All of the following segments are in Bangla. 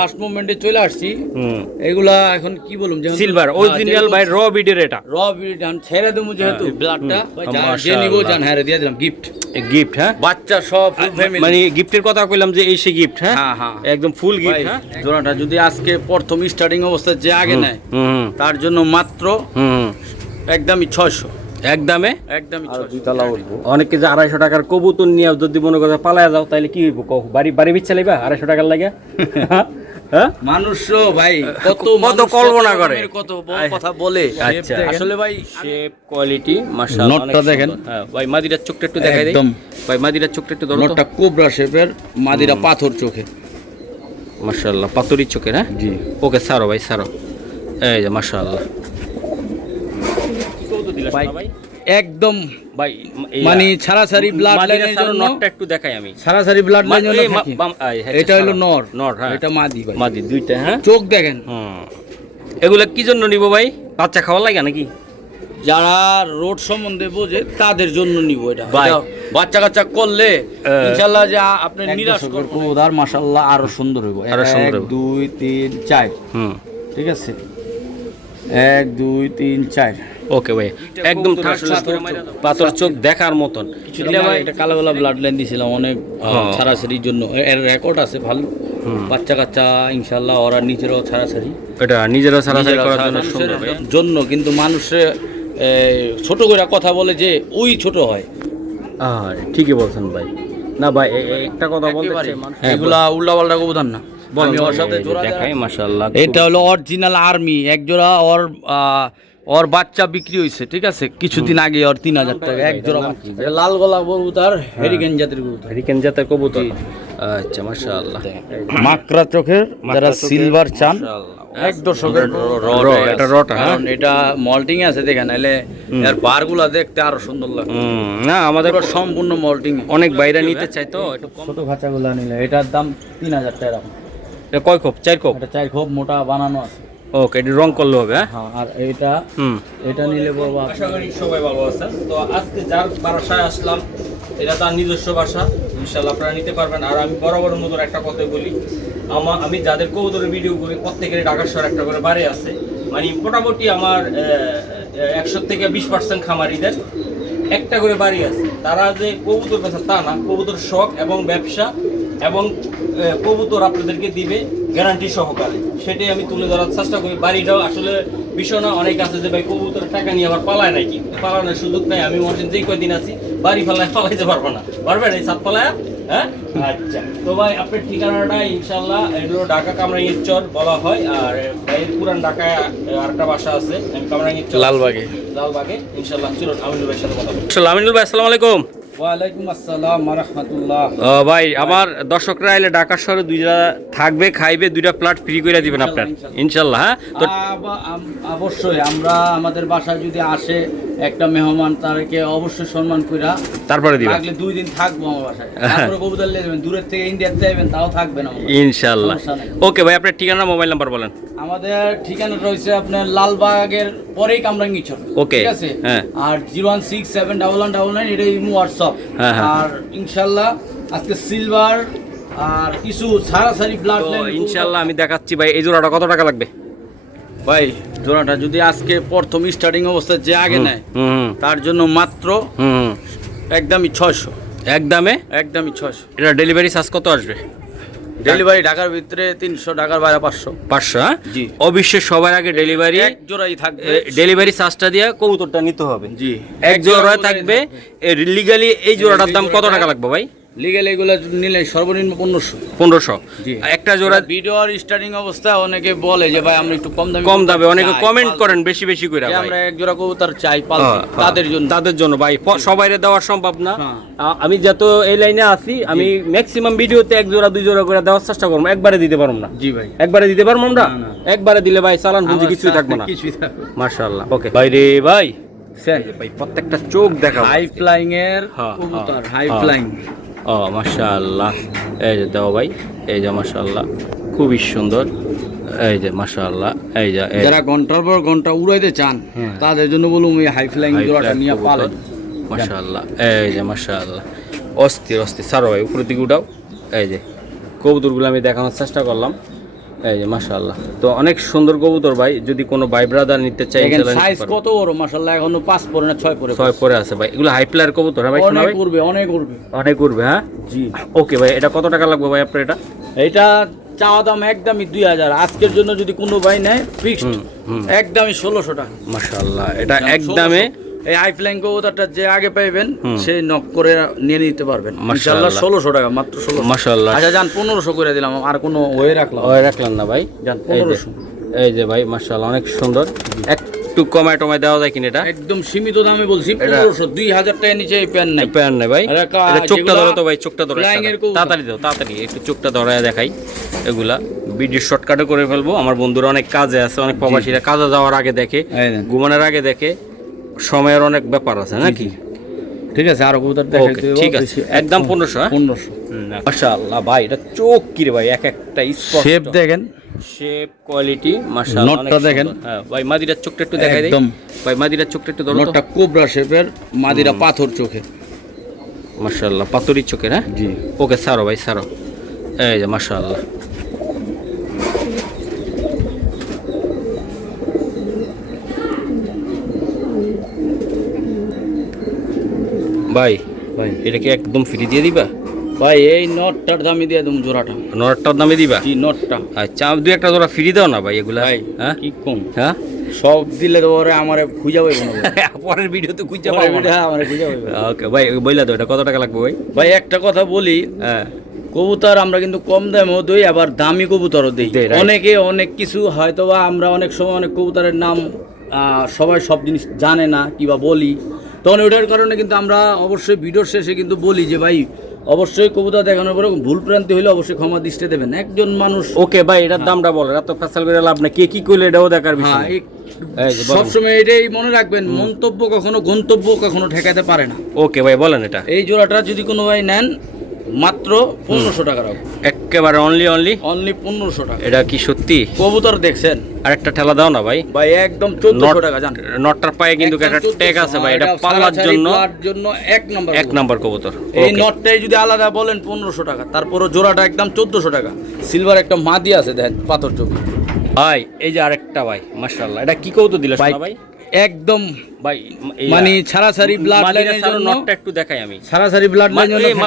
লাস্ট মোমেন্টে চলে আসছি। এগুলা এখন কি বলুম, যেমন সিলভার অরিজিনাল ভাই র বিডের এটা র বিড ছেড়ে দেবো যেহেতু ব্লাডটা যে নিবো জান হ্যাঁ দিয়ে দিলাম গিফট গিফট। হ্যাঁ বাচ্চা সব ফুল ফ্যামিলি, মানে গিফটের কথা কইলাম যে এই সে গিফট। হ্যাঁ হ্যাঁ একদম ফুল গিফট। হ্যাঁ জোড়াটা যদি আজকে প্রথম স্টার্টিং অবস্থায় যে আগে নেয় তার জন্য মাত্র একদমই 600, একদমে একদমই 600। অনেকে যে 250 টাকার কবুতর নিয়ে যদি মনে করে পালায়া যাও তাহলে কি হইব? বাড়ি বাড়ি বিচ্ছা লাইবা 250 টাকার লাগে? হ্যাঁ মানুষও ভাই কত কল্পনা করে, কত কথা বলে। আচ্ছা আসলে ভাই শেপ কোয়ালিটি মাশাআল্লাহ নটটা দেখেন। হ্যাঁ ভাই মাদিরার চোখটা একটু দেখাই দেই। ভাই মাদিরার চোখটা একটু ধরো তো। নটটা কোবরা শেপের, মাদিরা পাথর চোখে মাশাআল্লাহ, পাথরি চোখের। হ্যাঁ জি ওকে সারো ভাই সারো। এই যে মাশাআল্লাহ ভাই একদম ভাই মানে ছাড়াছাড়ি ব্লাড লাইনের জন্য নটটা একটু দেখাই আমি। ছাড়াছাড়ি ব্লাড লাইনের জন্য এটা হলো নর, নর। হ্যাঁ এটা মাদি ভাই, মাদি দুইটা। হ্যাঁ চোখ দেখেন। এগুলা কি জন্য নিব ভাই? বাচ্চা খাওয়া লাগে নাকি? যারা রোড সম্বন্ধে বোঝে তাদের জন্য নিব এটা। ভাই বাচ্চা কাচ্চা করলে ইনশাআল্লাহ যে আপনি নিরাশ করবেন। ওদার মাশাআল্লাহ আরো সুন্দর হইব। 1 2 3 4 ঠিক আছে, 1 2 3 4। ওকে ভাই একদম পাথর চোখ দেখার মতন। এটা কালোবেলা ব্লাড লাইন দিছিলাম অনেক ছাড়াছাড়ির জন্য, এর রেকর্ড আছে ভালো। বাচ্চা কাচ্চা ইনশাআল্লাহ ওরা নিজেরাও ছাড়াছাড়ি, এটা নিজেরা ছাড়াছাড়ি করার জন্য কিন্তু মানুষের ছোট করে কথা বলে যে ওই ছোট হয়। ঠিকই বলছেন ভাই। না ভাই একটা কথা বলতে এগুলা উল্টাপাল্টা কবুতর না। আমি ওর সাথে জোড়া দেখাই মাশাআল্লাহ, এটা হলো অরিজিনাল আর্মি এক জোড়া। ওর বাচ্চা বিক্রি হয়েছে, ঠিক আছে, কিছুদিন আগে। ওর 3000 টাকা এক জোড়া বাচ্চা। লাল গলা কবুতর, হেরিকেন জাতের কবুতর। হেরিকেন জাতের কবুতর। আচ্ছা মাশাআল্লাহ, মাকড়া চোখের, যারা সিলভার চান এক দর্শকের এটা রটা। কারণ এটা মল্টিং আছে দেখেন, নাইলে এর বারগুলা দেখতে আরো সুন্দর লাগে। না আমাদের সম্পূর্ণ মল্টিং, অনেক বাইরে নিতে চাই তো ছোট খাঁচাগুলা নিলে এটার দাম 3000 টাকা। এটা কয় খোপ? 4 খোপ। এটা 4 খোপ মোটা বানানো আছে। ওকে, এটা রং করলে হবে। হ্যাঁ আর এটা নিলে বলবো। আশা করি সবাই ভালো আছেন। তো আজকে যার বাসায় আসলাম এটা তার নিজস্ব বাসা, ইনশাআল্লাহ আপনারা নিতে পারবেন। আর আমি বরাবরের মতো একটা কথা বলি, আমি যাদের কবুতরের ভিডিও করি প্রত্যেকের ঢাকা শহর একটা করে বাড়ি আছে। মানে মোটামুটি আমার 100 থেকে 20% খামারিদের একটা করে বাড়ি আছে। তারা যে কবুতর বেচা তা না, কবুতর শখ এবং ব্যবসা, এবং কবুতর আপনাদেরকে দিবে গ্যারান্টি সহকারে। সেটাই আমি তুলে ধরার চেষ্টা করি। বাড়িটাও আসলে বিষয় না, অনেক আছে যে ভাই কবুতরের টাকা নিয়ে আবার পালায় নাকি, পালানোর সুযোগ নাই। আমি মনে যেই কয়দিন আছি বাড়ি পালাইতে পারবো না, পারবেন এই সাত পালায়? হ্যাঁ আচ্ছা। তো ভাই আপনার ঠিকানাটা ইনশাল্লাহ এগুলো ঢাকা কামরাঙ্গীরচর বলা হয়। আর ভাইয়ের পুরান ঢাকায় আরেকটা বাসা আছে কামরাঙ্গীরচর লালবাগে ইনশাল্লাহ। চলুন আমিনুল ভাইয়ের সাথে কথা বলি। আমিনুল ভাই আসসালামু আলাইকুম। ওয়ালাইকুম আসসালাম ওয়া রাহমাতুল্লাহ। ভাই আমার দর্শকরা এলে ঢাকা শহরে দুইটা থাকবে, খাইবে, দুইটা প্লট ফ্রি করে দিবেন আপনার ইনশাআল্লাহ। হ্যাঁ তো অবশ্যই আমরা আমাদের বাসায় যদি আসে একটা মেহমান, তারকে অবশ্যই সম্মান কইরা তারপরে দিবেন। থাকলে 2 দিন থাকবো আমার বাসায়। তারপরে কবুতর নিয়ে যাবেন, দূরের থেকে ইন্ডিয়াতে যাবেন তাও থাকবেন ইনশাআল্লাহ। ওকে ভাই আপনার ঠিকানা মোবাইল নাম্বার বলেন। আমাদের ঠিকানা রয়েছে আপনার লালবাগের পরেই কামরাঙ্গীরচর, ঠিক আছে। আর 016711199 এটা ইমো হোয়াটসঅ্যাপ। আর ইনশাআল্লাহ আজকে সিলভার আর কিছু ছাড়াছাড়ি ব্লাড লাইন ইনশাআল্লাহ আমি দেখাচ্ছি। ভাই এই জোড়াটা কত টাকা লাগবে? ভাই জোড়াটা যদি আজকে প্রথম স্টার্টিং অবস্থায় যে আগে নেয় তার জন্য মাত্র একদমই 600, একদমই 600। এটা ডেলিভারি চার্জ কত আসবে? ডেলিভারি ঢাকার ভিতরে 300, ঢাকার বাইরে 500। জি অবশ্যই সবার আগে ডেলিভারি এক জোড়াই থাকবে। ডেলিভারি চার্জটা দিয়ে কবুতরটা নিতে হবে। জি এক জোড়া থাকবে। লিগালি এই জোড়াটার দাম কত টাকা লাগবে ভাই? লিগ্যাল এগুলো নিলে সর্বনিম্ন 1500। একটা জোড়া ভিডিও আর স্টার্টিং অবস্থায় অনেকে বলে যে ভাই আমরা একটু কম দামে অনেকে কমেন্ট করেন বেশি বেশি করে আমরা এক জোড়া কবুতর চাই তাদের জন্য ভাই সবাইরে দেওয়া সম্ভব না। আমি যত এই লাইনে আছি আমি ম্যাক্সিমাম ভিডিওতে এক জোড়া 2 জোড়া করে দেওয়ার চেষ্টা করব, একবারে দিতে পারবো না। জি ভাই একবারে দিতে পারবো আমরা? একবারে দিলে ভাই চালান পুঁজি কিছুই থাকবে না। মাশাআল্লাহ। ওকে ভাই রে ভাই ভাই প্রত্যেকটা চোখ দেখা হাই ফ্লাইং এর কবুতর, হাই ফ্লাইং। মাশাআল্লাহ। এই যে দাও ভাই, এই যে মাশাআল্লাহ খুবই সুন্দর। এই যে মাশাআল্লাহ, এই যে যারা ঘন্টার পর ঘন্টা উড়াইতে চান তাদের জন্য বলুন এই হাই ফ্লাইং জোড়াটা নিয়ে পালেন। মাশাআল্লাহ, এই যে মাশাআল্লাহ অস্থির অস্থির। সারো ভাই উপরের দিকে উঠাও। এই যে কবুতরগুলো আমি দেখানোর চেষ্টা করলাম। এই যে মাশাআল্লাহ, তো অনেক সুন্দর কবুতর ভাই। যদি কোনো ভাই ব্রাদার নিতে চাই, সাইজ কত বড় মাশাআল্লাহ, এখনো 5 পরে না 6 পরে, 6 পরে আছে ভাই। এগুলো হাই প্লেয়ার কবুতর ভাই, অনেক উড়বে, অনেক উড়বে, অনেক উড়বে। হ্যাঁ জি। ওকে ভাই, এটা কত টাকা লাগবে ভাই আপনার? এটা চাওয়া দাম একদমই 2000, আজকের জন্য যদি কোনো ভাই নেয় ফিক্সড একদমই 1600 টাকা। মাশাআল্লাহ, এটা একদমে এই হাই ফ্লাইং কবুতরটা যে আগে পাইবেন সেই নক করে নিয়ে নিতে পারবেন ইনশাআল্লাহ। 1600 টাকা মাত্র, 1600। মাশাআল্লাহ। আচ্ছা যান 1500 করে দিলাম, আর কোনো ওয়ে রাখলাম না ভাই, যান 1500। এই যে ভাই মাশাআল্লাহ অনেক সুন্দর। একটু কমায় টমায় দেওয়া যায় কিনা? এটা একদম সীমিত দামে বলছি 1500, 2000 টাকা নিচে এই প্যান নাই। প্যান নাই ভাই। এটা চোখটা ধরো তো ভাই, চোখটা ধরো তাড়াতাড়ি দাও, তাড়াতাড়ি একটু চোখটা ধরায় দেখাই। এগুলা ভিডিও শর্টকাটে করে ফেলবো। আমার বন্ধুরা অনেক কাজে আছে, অনেক প্রবাসীরা কাজে যাওয়ার আগে দেখে, ঘুমানোর আগে দেখে, সময়ের অনেক ব্যাপার আছে নাকি? ঠিক আছে, আরো কবুতর দেখাই দেব। ঠিক আছে, একদম 1500। 1500। মাশাআল্লাহ ভাই, এটা চোখ কি রে ভাই, এক একটা স্পষ্ট শেপ দেখেন, শেপ কোয়ালিটি মাশাআল্লাহ। নটটা দেখেন। হ্যাঁ ভাই, মাদিরার চোখটা একটু দেখাই দেই ভাই, মাদিরার চোখটা একটু ধরো তো। নটটা কোবরা শেপের, মাদিরা পাথর চোখে মাশাআল্লাহ, পাথরি চোখের। হ্যাঁ জি। ওকে সারো ভাই, সারো। এই যে মাশাআল্লাহ, ভাই ভাই এটা কি একদম ফ্রি দিয়ে দিবা ভাই? এই নটটার দামে দিয়ে দেবো জোড়াটা। নটটার দামে দিবা? জি, নটটা। আচ্ছা, দুই একটা জোড়া ফ্রি দাও না ভাই এগুলা। হ্যাঁ কি কম? হ্যাঁ সব দিলে তো পরে আমারে খুঁজা পাইবো না পরের ভিডিওতে খুঁজে পাবো না। হ্যাঁ আমারে খুঁজা পাইবো। ওকে ভাই, বইলা দাও এটা কত টাকা লাগবে ভাই? ভাই একটা কথা বলি, হ্যাঁ কবুতর আমরা কিন্তু কম দামেও দিই, আবার দামি কবুতরও দিই। অনেকে অনেক কিছু হয়তো বা আমরা অনেক সময় অনেক কবুতরের নাম সবাই সব জিনিস জানে না কিবা বলি, তখন ওইটার কারণে কিন্তু আমরা অবশ্যই ভিডিওর শেষে কিন্তু বলি যে ভাই অবশ্যই কবুতর দেখানোর পরে ভুল প্রান্তি হলে অবশ্যই ক্ষমা দৃষ্টি দেবেন একজন মানুষ। ওকে ভাই, এটার দামটা বলেন, এত ফেসাল করে লাভ না, কে কি করলে এটাও দেখার বিষয়। সবসময় এটাই মনে রাখবেন, মন্তব্য কখনো গন্তব্য কখনো ঠেকাতে পারে না। ওকে ভাই বলেন, এটা এই জোড়াটা যদি কোনো ভাই নেন মাত্র 1500 টাকা রাখবো, একেবারে অনলি 1500 টাকা। এটা কি সত্যি? কবুতর দেখছেন? আরেকটা ঠেলা দাও না ভাই। ভাই একদম 1400 টাকা জান। নটটার পায়ে কিন্তু একটা ট্যাগ আছে ভাই, এটা পাল্লার জন্য এক নাম্বার কবুতর। এই নটটাই যদি আলাদা বলেন 1500 টাকা, তারপরও জোড়াটা একদম 1400 টাকা। সিলভার একটা মাদি আছে দেখেন পাথর চোখে ভাই। এই যে আরেকটা ভাই মাশাআল্লাহ, এটা কি কবুতর দিলা ভাই? একদম ভাই মানে ছাড়াছাড়ি ব্লাড লাইনের জন্য। নটটা একটু দেখাই আমি, ছাড়াছাড়ি ব্লাড লাইনের জন্য।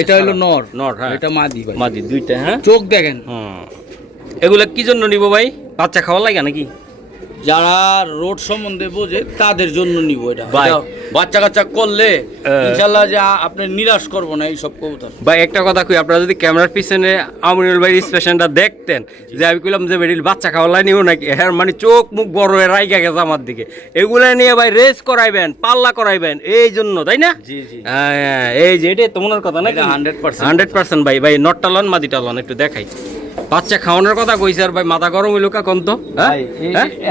এটা হলো নর, হ্যাঁ এটা মাদি ভাই, মাদি দুইটা। হ্যাঁ চোখ দেখেন। এগুলা কি জন্য নিব ভাই? বাচ্চা খাওয়া লাগে নাকি? যারা রোড সম্বন্ধে বোঝে তাদের জন্য নিব এটা। বাচ্চা কাচ্চা করলে ইনশাআল্লাহ যে আপনি নিরাশ করবো না এই সব কবুতর। ভাই একটা কথা কই, আপনারা যদি ক্যামেরার পিছনে আমিনুল ভাইয়ের এক্সপ্রেশনটা দেখতেন, যে আমি কইলাম যে বেরিল বাচ্চা খাওয়ালাই নিব নাকি, হ্যাঁ মানে চোখ মুখ বড় হয়ে রাইগা গেছে আমার দিকে। এগুলা নিয়ে ভাই রেস করাইবেন, পাল্লা করাইবেন এই জন্য, তাই না? জি জি। হ্যাঁ এই যে এটা তোমার কথা নাকি? 100% ভাই। ভাই নটটা লন, মাদিটা লন, একটু দেখাই। বাচ্চা খাওয়ানোর কথা কইছে আর ভাই মাথা গরম হইলো কখন তো। ভাই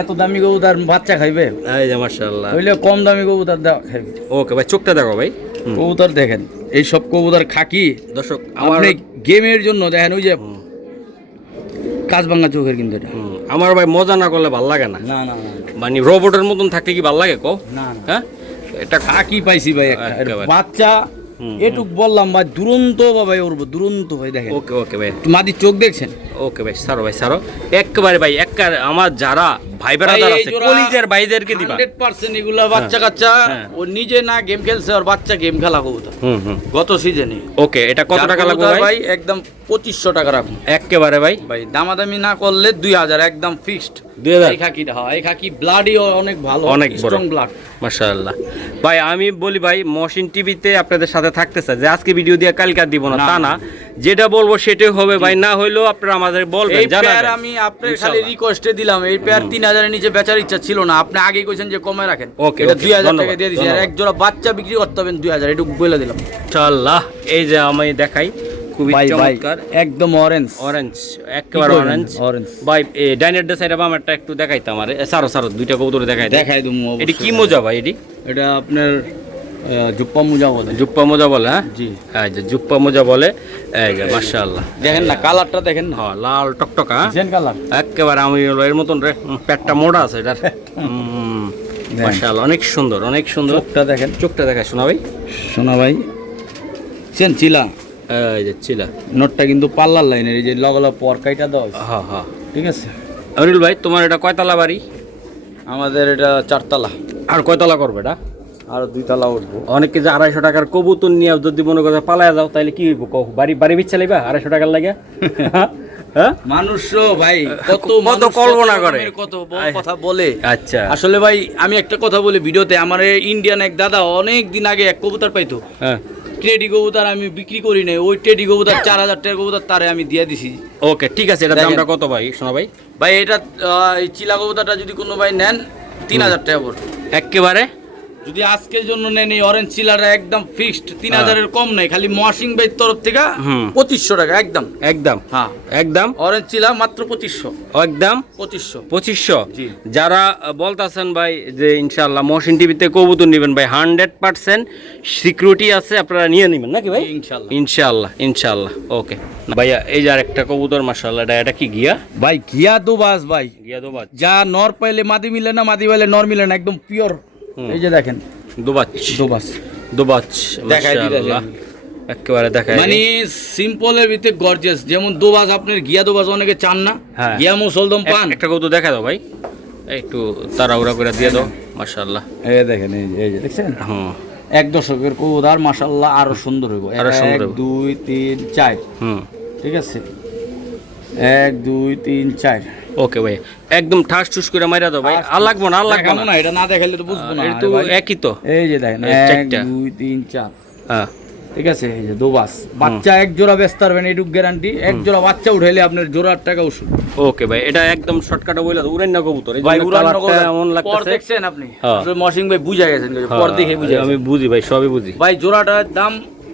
এত দামি কবুতর বাচ্চা খাইবে? এই যে মাশাআল্লাহ, হইলে কম দামি কবুতর খাইবে। ওকে ভাই, চোখটা দেখো ভাই, কবুতর দেখেন। এই সব কবুতর খাকি দর্শক আপনি গেমের জন্য দেখেন, ওই যে কাজভাঙা চোখের কিন্তু এটা। আমার ভাই মজা না করলে ভাল লাগে না। না না না, মানে রোবটের মতন থাকলে কি ভাল লাগে কও? না না। হ্যাঁ এটা খাকি পাইছি ভাই একটা বাচ্চা, এটুক বললাম ভাই, দুরন্ত ভাই ওর দুরন্ত ভাই দেখেন। ওকে ওকে ভাই, মাদি চোখ দেখছেন? ওকে ভাই সারো, ভাই সারো একেবারে ভাই। আমার যারা ভাই ব্রাদার আছে কলিজার ভাইদেরকে দিবা 100%। এগুলা বাচ্চা কাচ্চা ও নিজে না গেম খেলছে, আর বাচ্চা গেম খেলা কবুতর গত সিজনে। ওকে, এটা কত টাকা লাগবে ভাই? একদম 2500 টাকা রাখুন একেবারে ভাই। ভাই দামাদামি না করলে 2000 একদম ফিক্সড। 2000 এই খাকিটা, হয় এই খাকি ব্লাডই অনেক ভালো, অনেক স্ট্রং ব্লাড মাশাআল্লাহ। ভাই আমি বলি ভাই, মহসিন টিভিতে আপনাদের সাথে থাকতে চাই, যে আজকে ভিডিও দিয়ে কালকে দিব না তা না, যেটা বলবো সেটাই হবে ভাই। না হইলেও আপনারা আমাদের বলবেন, জানাবেন। আমি আপনার খালি রিকোয়েস্টে দিলাম, এই পেয়ার 3000 এর নিচে বেচার ইচ্ছা ছিল না, আপনি আগেই কইছেন যে কমায় রাখেন। এটা 2000 টাকা দিয়ে দিছি, আর এক জোড়া বাচ্চা বিক্রি করতে হবে 2000, এটুকু বলে দিলাম ইনশাআল্লাহ। এই যে আমি দেখাই, খুবই চমৎকার, একদম অরেঞ্জ একেবারে অরেঞ্জ ভাই। এই ডাইনার ডে সাইডে বামারটা একটু দেখাইতে আমারে, সারো দুইটা কবুতর দেখাই দিমু। এটি কি মোজা ভাই? এটা আপনার জুপ্পা মোজা বলে। জুপ্পা মোজা বলে? হ্যাঁ জি, এই যে জুপ্পা মোজা বলে। এই যে মাশাআল্লাহ, দেখেন না কালারটা দেখেন না, লাল টকটকা জেন কালার একেবারে আমি এর মতন রে, পেটটা মোটা আছে এটার। মাশাআল্লাহ, অনেক সুন্দর, অনেক সুন্দর। চোখটা দেখেন, চোখটা দেখায় শোনা ভাই, চিলা এই যে চিলা নটটা কিন্তু পাল্লার লাইনের, এই যে লগলা পরকাইটা দাও। হ্যাঁ হ্যাঁ ঠিক আছে আমিরুল ভাই, তোমার এটা কয়তলা বাড়ি? আমাদের এটা 4 তলা। আর কয়তলা করবে এটা? আর 2 তলা উঠবো। অনেকে যে 250 টাকার কবুতর নিয়ে যদি মনে করে পালায়া যাও, তাহলে কি হইব? বাড়ি বাড়ি বিচ্ছা লাইবা 250 টাকার লাগে? হ্যাঁ মানুষ ভাই কত কত কল্পনা করে, কত কথা বলে। আচ্ছা আসলে ভাই আমি একটা কথা বলি ভিডিওতে, আমার ইন্ডিয়ান এক দাদা অনেক দিন আগে এক কবুতর পাইতো, হ্যাঁ টেডি কবুতর, আমি বিক্রি করি নাই, ওই টেডি কবুতর 4000 টাকার কবুতর তারে আমি দিয়ে দিছি। ওকে ঠিক আছে, এটা দামটা কত ভাই শোনা ভাই? ভাই এটা এই চিলা কবুতরটা যদি কোনো ভাই নেন 3000 টাকা পড়বে একেবারে। যদি আজকের জন্য নেন এই অরেঞ্জ চিলাটা একদম ফিক্সড 3000 এর কম নাই, খালি মহাসিং ভাই তরফ থেকে 2500 টাকা একদম। একদম হ্যাঁ একদম অরেঞ্জ চিলা মাত্র 2500 একদম 2500। জি। যারা বলতাছেন ভাই যে ইনশাআল্লাহ মহসিন টিভিতে কবুতর নেবেন ভাই, 100% সিকিউরিটি আছে, আপনারা নিয়ে নেবেন নাকি ভাই? ইনশাআল্লাহ ইনশাআল্লাহ ইনশাআল্লাহ। ওকে ভাইয়া, এই যে আরেকটা কবুতর মাশাআল্লাহ, এটা কি গিয়া? ভাই গিয়া দুবাস ভাই, গিয়া দুবাজ। যা নর পাইলে মাদি মিলে না, মাদি পাইলে নর মিলে না, একদম পিওর। এই যে দেখেন দুবাজ দুবাস দুবাজ দেখাই দিই মাশাআল্লাহ, একেবারে দেখাই মানে সিম্পলের ভিতরে গর্জিয়াস। যেমন দুবাস আপনার গিয়া দুবাস অনেকে চান না, হ্যাঁ। গিয়া মুসলদম পান। একটা কবুতর দেখা দাও ভাই, একটু তাড়াহুড়া করে দিয়ে দাও। মাশাআল্লাহ এই দেখেন, এই যে দেখছেন, হুম এক দশকের কবুতর মাশাআল্লাহ, আরো সুন্দর হইব। আরো সুন্দর 1 2 3 4 হুম ঠিক আছে, 1 2 3 4। ওকে ভাই, একদম ঠাস ঠুস করে মাইরা দাও ভাই, আর লাগবো না, আর লাগবো দেখাবো না। না, এটা না দেখাইলে তো বুঝবো না। এটা তো ভাই, একই তো। এই যে দেখেন এই 1 চারটা। 2 3 4 হ্যাঁ ঠিক আছে। এই যে দুবাস বাচ্চা এক জোড়া বেচতে পারবেন, এইটুক গ্যারান্টি। এক জোড়া বাচ্চা উঠাইলে আপনার জোড়ার টাকা ওষুধ। ওকে ভাই, এটা একদম শর্টকাটে বইলা উড়েন না কবুতর, এই ভাই জন্য উড়ান কালারটা নগর এমন পর লাগতেছে। দেখছেন আপনি, হ্যাঁ। আসলে মহসিং ভাই বুঝা গেছেন, হ্যাঁ, পর দেখে বুঝা আমি গেছেন। বুঝি ভাই, সবই বুঝি। ভাই জোড়াটার দাম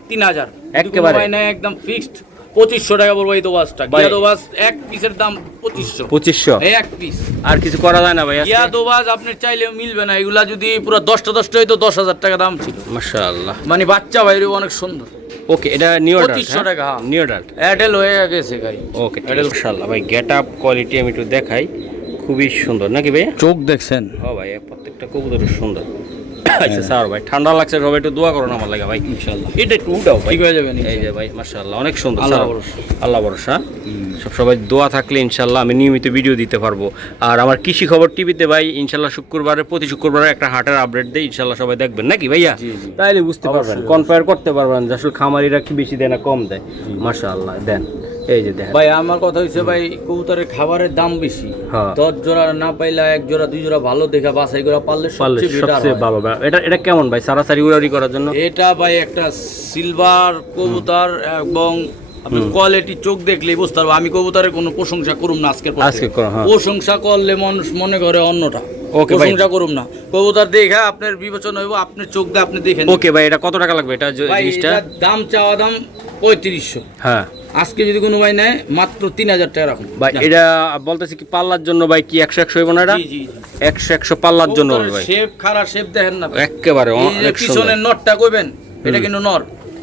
3000 একেবারে। ভাই না, একদম ফিক্সড 2500 টাকা পড়বে এই দোবাসটা। ভাই, গিয়া দোবাস এক পিসের দাম 2500। 2500 এই এক পিস আর কিছু করা যায় না ভাই আজকে? গিয়া দোবাস আপনার চাইলেও মিলবে না, এগুলা যদি পুরো 10টা হইতো 10,000 টাকা দাম ছিল। মাশাআল্লাহ। মানে বাচ্চা ভাইরে অনেক সুন্দর। ওকে, এটা নিউ অর্ডার 2500 টাকা, হ্যাঁ। New order. এয়ারটেল হয়ে গেছে গাই। ওকে মাশাআল্লাহ ভাই, গেট আপ কোয়ালিটি আমি একটু দেখাই, খুবই সুন্দর নাকি ভাই? চোখ দেখছেন? ও ভাই, প্রত্যেকটা কবুতর সুন্দর। আচ্ছা স্যার ভাই, ঠান্ডা লাগছে, সবাই একটু দোয়া করুন আমার লাগে ভাই ইনশাআল্লাহ। এটা একটু উঠাও ভাই, ঠিক হয়ে যাবে। এই যে ভাই মাশাআল্লাহ অনেক সুন্দর। আল্লাহ স্যার, ভরসা। আল্লাহ ভরসা। সবাই দোয়া থাকলে ইনশাআল্লাহ আমি নিয়মিত ভিডিও দিতে পারবো। আর আমার কৃষি খবর টিভিতে ভাই ইনশাআল্লাহ প্রতি শুক্রবারে একটা হাটের আপডেট দেই, ইনশাআল্লাহ সবাই দেখবেন নাকি ভাইয়া? তাইলে বুঝতে পারবেন, কম্পেয়ার করতে পারবেন যে আসলে খামারিরা কি বেশি দেয় না কম দেয়। মাশাআল্লাহ দেন, এই যে দেখেন ভাই আমার কথা হচ্ছে ভাই, কবুতরের খাবারের দাম বেশি। হ্যাঁ। 10 জোড়া না পাইলে 1 জোড়া 2 জোড়া ভালো দেখা বাছাই করে পারলে সবচেয়ে বেটার সবচেয়ে হয়। ভালো। এটা এটা কেমন ভাই, সারাসারি উড়াউড়ি করার জন্য? এটা ভাই একটা সিলভার কবুতর, এবং আপনি কোয়ালিটি চোখ দেখলেই বুঝতে পারবো। আমি কবুতরের কোনো প্রশংসা করুম না আজকের পর আজকে থেকে। করো, হ্যাঁ। প্রশংসা করলে মানুষ মনে করে অন্যটা। ওকে ভাই। প্রশংসা করুম না, কবুতর দেখা আপনার বিবেচনা হইব, আপনার চোখ দিয়ে আপনি দেখেন। ওকে ভাই, এটা কত টাকা লাগবে এটা ভাই জিনিসটা? এটার দাম চাওয়া দাম 3500। হ্যাঁ আজকে যদি কোনো ভাই নেয় মাত্র 3000 টাকা রাখুন ভাই। এটা বলতেছি কি পাল্লার জন্য ভাই, কি 100 হইব না এটা? জি জি জি। 100 পাল্লার জন্য হবে ভাই, শেপ খারাপ শেপ দেখেন না ভাই। একেবারে এই যে অনেক সুন্দর। পিছনের নটটা কইবেন, এটা কিন্তু নর।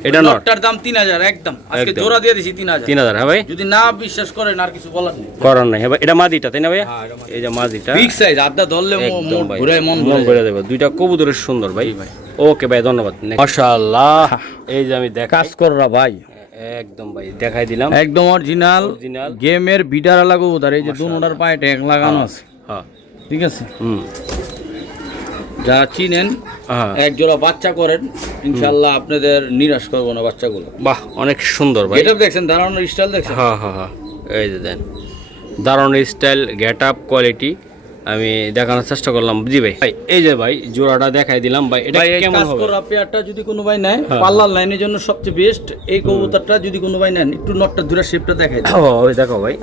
এটা নর। নটটার দাম 3000 একদম। আজকে একদম। জোড়া দিয়ে দিছি 3000। 3000 হ্যাঁ ভাই, যদি না বিশ্বাস করেন আর কিছু বলার নেই। করার নাই। হ্যাঁ ভাই, এটা মাদিটা তাই না ভাই? হ্যাঁ, এটা মাদি। এই যে মাদিটা বিগ সাইজ, আড্ডা ধরলে একদম ভাই, ঘুরে মন মন ঘুরে ভরে যাবে। দুইটা কবুতরের সুন্দর ভাই। ওকে ভাই, ধন্যবাদ। মাশাআল্লাহ, এই যে আমি দেখাই কাজ কররা ভাই, একদম ভাই দেখাই দিলাম, একদম অরিজিনাল Original। গেমের বিডার আলা কবুতর। এই যে দুনোটার পায়ে ট্যাগ লাগানো আছে, হ্যাঁ ঠিক আছে। হুম যারা চিনেন হ্যাঁ। এক জোড়া বাচ্চা করেন, ইনশাআল্লাহ আপনাদের নিরাশ করবো না বাচ্চাগুলো। বাহ, অনেক সুন্দর ভাই। এটা দেখছেন, দাঁড়ানোর স্টাইল দেখছেন? হ্যাঁ হ্যাঁ হ্যাঁ, এই যে দেন, দারুণ স্টাইল, গেট আপ, কোয়ালিটি আমি দেখানোর চেষ্টা করলাম। জি ভাই, ভাই এই যে ভাই জোড়াটা দেখাই দিলাম ভাই, এটা ভাই এই কেমন কাজ হবে? করা পেয়ারটা যদি কোনো ভাই নেয়, হ্যাঁ। পাল্লার লাইনের জন্য সবচেয়ে বেস্ট। এই কবুতরটা যদি কোনো ভাই নেন, একটু নটটা ধরে শেপটা দেখাই দেন। ওই দেখো ভাই,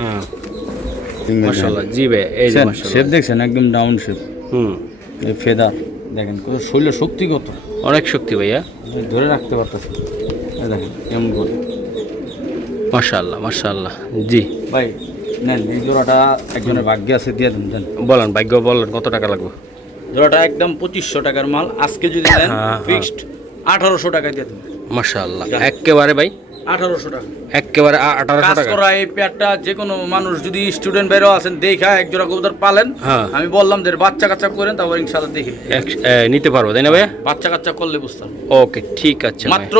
হ্যাঁ মাশাআল্লাহ। জি ভাই, এই যে শেপ মাশাআল্লাহ, দেখছেন, একদম ডাউন শেপ। হুম এই ফেদার দেখেন, কত শরীরের শক্তি কত, অনেক শক্তি ভাইয়া, ধরে রাখতে পারতেছে। এই দেখেন কেমন করে, মাশাআল্লাহ মাশাআল্লাহ। জি ভাই নেন এই জোড়াটা, একজনের ভাগ্যে আছে, দিয়ে দেন দেন। বলেন ভাগ্য, বলেন কত টাকা লাগবে? জোড়াটা একদম 2500 টাকার মাল। আজকে যদি নেন হ্যাঁ, ফিক্সড 1800 টাকা দিয়ে দেন। মাশাআল্লাহ, একেবারে ভাই 1800 টাকা একেবারে 1800 কাজ টাকা। করা এই পেয়ারটা যে কোনো মানুষ, যদি স্টুডেন্ট বেরো আছেন দেখা এক জোড়া কবুতর পালেন, হ্যাঁ। আমি বললাম যে বাচ্চা কাচ্চা করেন, তারপর ইনশাআল্লাহ দেখি নিতে পারবো তাই না ভাইয়া? বাচ্চা কাচ্চা করলে বুঝতাম। ওকে ঠিক আছে ভাই। মাত্র